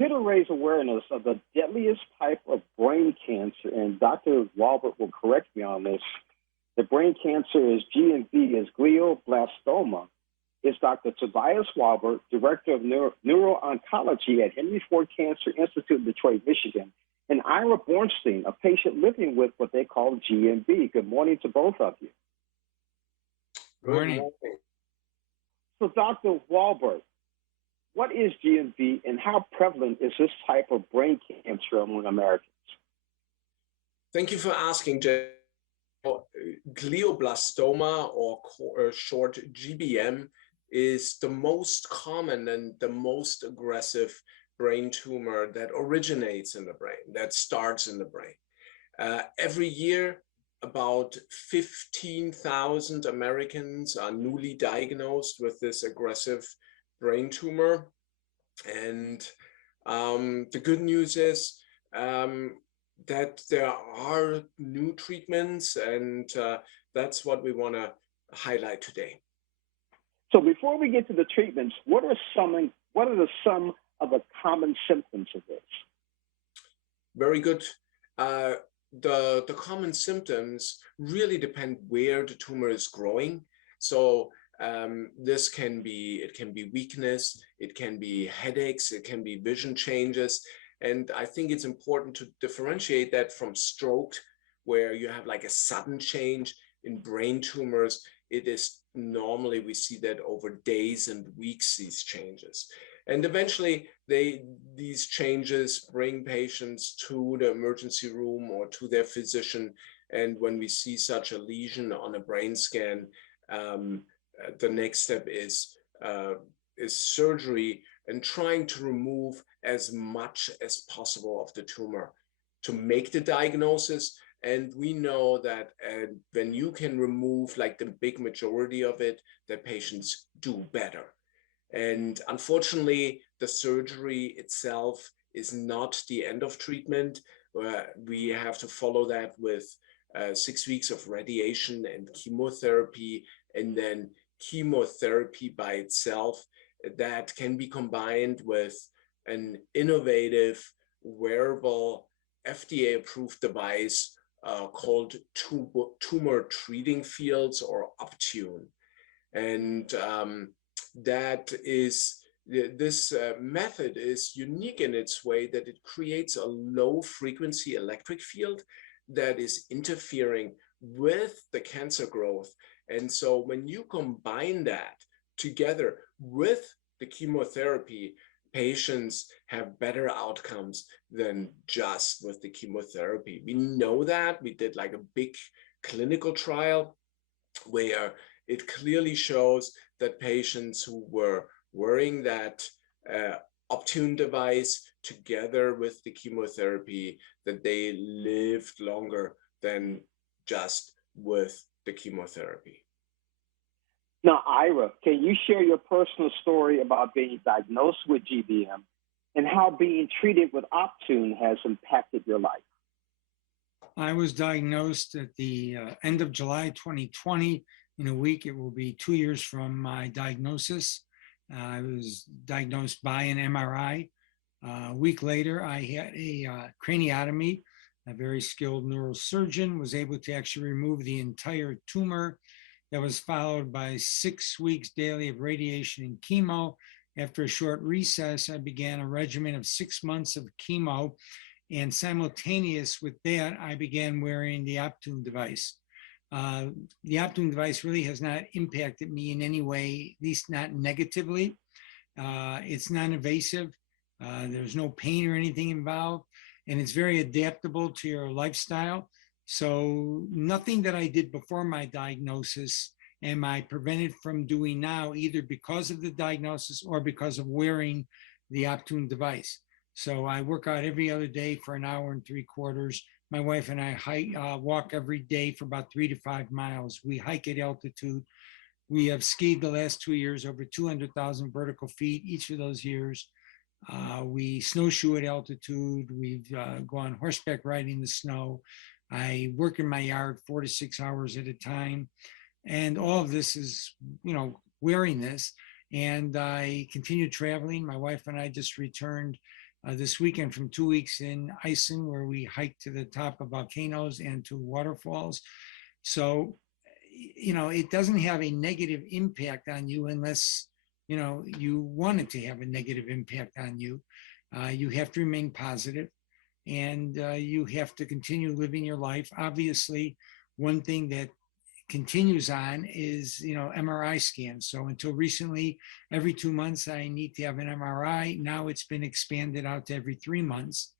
Here to raise awareness of the deadliest type of brain cancer, and Dr. WALBERT will correct me on this. The brain cancer is G&B, is glioblastoma, is Dr. TOBIAS WALBERT, Director of Neuro-Oncology at Henry Ford Cancer Institute in Detroit, Michigan, and Ira Bornstein, a patient living with what they call G&B. Good morning to both of you. Good morning. So, Dr. WALBERT, what is G&B and how prevalent is this type of brain cancer among Americans? Thank you for asking, Jay. Glioblastoma, or short GBM, is the most common and the most aggressive brain tumor that originates in the brain, that starts in the brain. Every year, about 15,000 Americans are newly diagnosed with this aggressive brain tumor. And the good news is that there are new treatments, and that's what we want to highlight today. So before we get to the treatments, what are some of the common symptoms of this? Very good. The common symptoms really depend where the tumor is growing. So it can be weakness, it can be headaches, it can be vision changes. And I think it's important to differentiate that from stroke, where you have like a sudden change. In brain tumors, it is normally we see that over days and weeks, these changes. And eventually these changes bring patients to the emergency room or to their physician. And when we see such a lesion on a brain scan, the next step is surgery and trying to remove as much as possible of the tumor to make the diagnosis. And we know that when you can remove like the big majority of it, the patients do better. And unfortunately, the surgery itself is not the end of treatment. We have to follow that with 6 weeks of radiation and chemotherapy, and then chemotherapy by itself that can be combined with an innovative, wearable, FDA-approved device called tumor treating fields, or Optune. And this method is unique in its way that it creates a low frequency electric field that is interfering with the cancer growth. And so when you combine that together with the chemotherapy, patients have better outcomes than just with the chemotherapy. We know that. We did like a big clinical trial where it clearly shows that patients who were wearing that Optune device together with the chemotherapy, that they lived longer than just with the chemotherapy. Now, Ira, can you share your personal story about being diagnosed with GBM and how being treated with Optune has impacted your life? I was diagnosed at the end of July 2020. In a week, it will be 2 years from my diagnosis. I was diagnosed by an MRI. A week later, I had a craniotomy. A very skilled neurosurgeon was able to actually remove the entire tumor. That was followed by 6 weeks daily of radiation and chemo. After a short recess, I began a regimen of 6 months of chemo. And simultaneous with that, I began wearing the Optune device. The Optune device really has not impacted me in any way, at least not negatively. It's non-invasive. There's no pain or anything involved, and it's very adaptable to your lifestyle. So nothing that I did before my diagnosis am I prevented from doing now, either because of the diagnosis or because of wearing the Optune device. So I work out every other day for an hour and 3/4. My wife and I walk every day for about 3 to 5 miles. We hike at altitude. We have skied the last 2 years over 200,000 vertical feet each of those years. We snowshoe at altitude. We've gone horseback riding in the snow. I work in my yard 4 to 6 hours at a time. And all of this is, wearing this. And I continue traveling. My wife and I just returned this weekend from 2 weeks in Iceland, where we hiked to the top of volcanoes and to waterfalls. So, it doesn't have a negative impact on you unless, you want it to have a negative impact on you. You have to remain positive, and you have to continue living your life. Obviously, one thing that continues on is, MRI scans. So until recently, every 2 months, I need to have an MRI. Now it's been expanded out to every 3 months,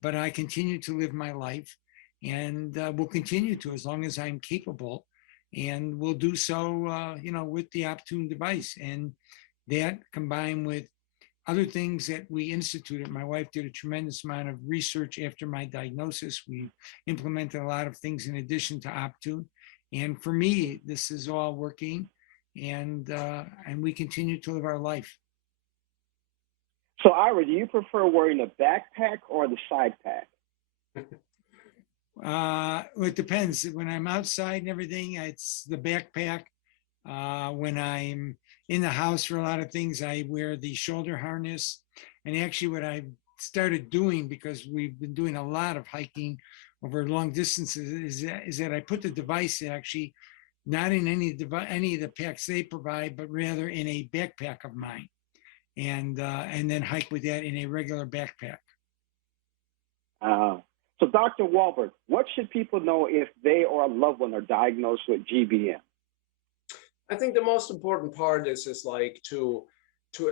but I continue to live my life, and will continue to as long as I'm capable, and will do so, with the Optune device. And that, combined with other things that we instituted, my wife did a tremendous amount of research after my diagnosis. We implemented a lot of things in addition to Optune. And for me, this is all working, and we continue to live our life. So, Ira, do you prefer wearing a backpack or the side pack? Well, it depends. When I'm outside and everything, it's the backpack. When I'm in the house for a lot of things, I wear the shoulder harness. And actually, what I've started doing, because we've been doing a lot of hiking over long distances, is that I put the device actually not in any of the packs they provide, but rather in a backpack of mine, and then hike with that in a regular backpack. So, Dr. WALBERT, what should people know if they or a loved one are diagnosed with GBM? I think the most important part is like to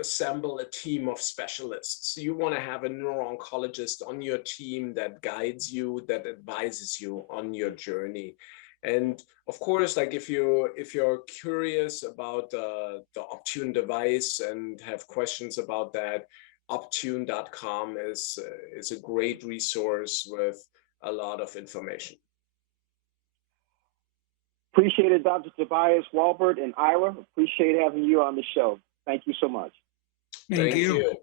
assemble a team of specialists. You want to have a neuro-oncologist on your team that guides you, that advises you on your journey. And of course, like if you're curious about the Optune device and have questions about that, Optune.com is a great resource with a lot of information. Appreciate it, Dr. Tobias, WALBERT, and Ira. Appreciate having you on the show. Thank you so much. Thank you. You.